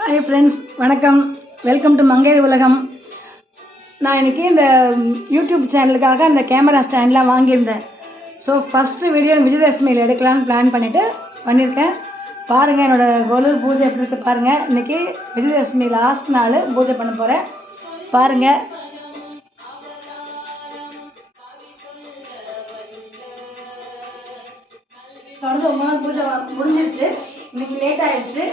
Hi friends வணக்கம். Welcome to Mangai Ulagam நான் இன்றைக்கி இந்த யூடியூப் சேனலுக்காக அந்த கேமரா ஸ்டாண்ட்லாம் வாங்கியிருந்தேன். ஸோ ஃபஸ்ட்டு வீடியோ விஜயதசமியில் எடுக்கலாம்னு பிளான் பண்ணிவிட்டு பண்ணியிருக்கேன். பாருங்கள் என்னோடய கொலு பூஜை எப்படி இருக்குது பாருங்கள் இன்றைக்கி விஜயதசமி லாஸ்ட் நாள் பூஜை பண்ண போகிறேன் பாருங்கள் தொடர்ந்து ரொம்ப நாள் பூஜை முடிஞ்சிருச்சு. இன்னைக்கு லேட் ஆயிடுச்சு.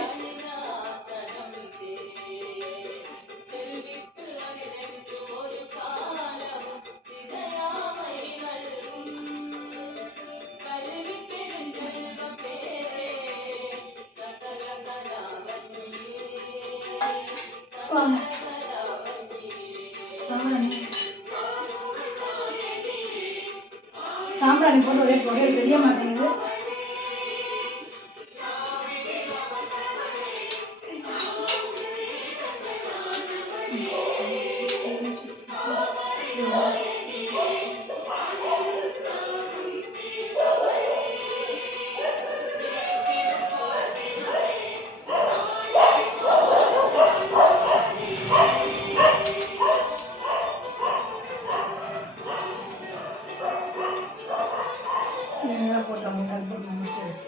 வாங்க. சாம்பிராணி சாம்பிராணி போட்டு ஒரே புகையில் தெரிய மாட்டேங்குது Mm-hmm.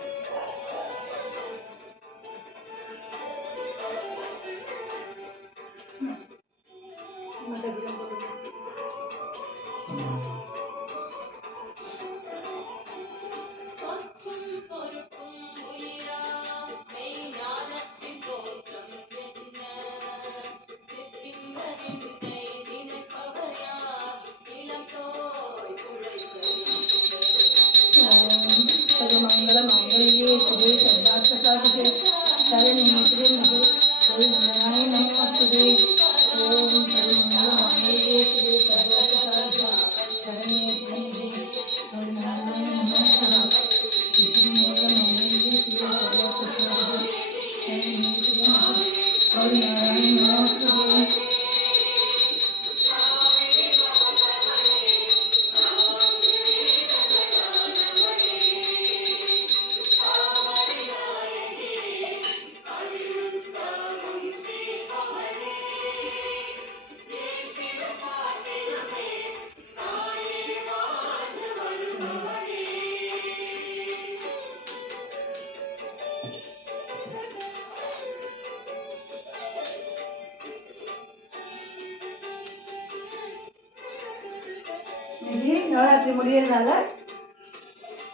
இன்னைக்கு நவராத்திரி முடியறதால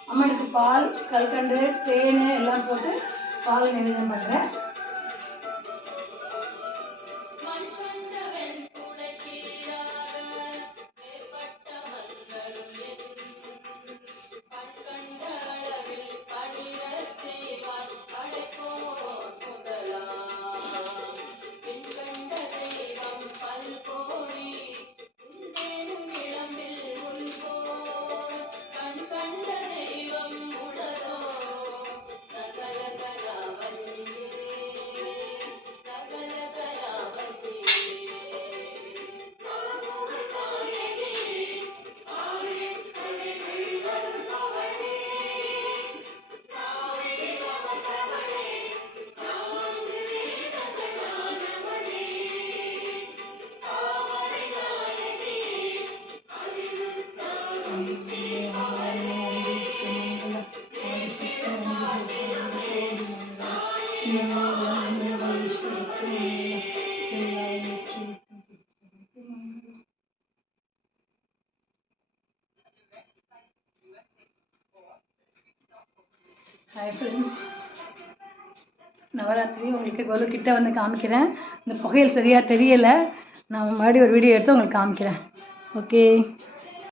அம்மனுக்கு பால் கல்கண்டு தேன் எல்லாம் போட்டு பால் நிவேதம் பண்ணுறேன் ஹாய் ஃப்ரெண்ட்ஸ் நவராத்திரி உங்களுக்கு கொலு கிட்டே வந்து காமிக்கிறேன். இந்த புகையில் சரியாக தெரியலை. நான் மறுபடியும் ஒரு வீடியோ எடுத்து உங்களுக்கு காமிக்கிறேன். ஓகே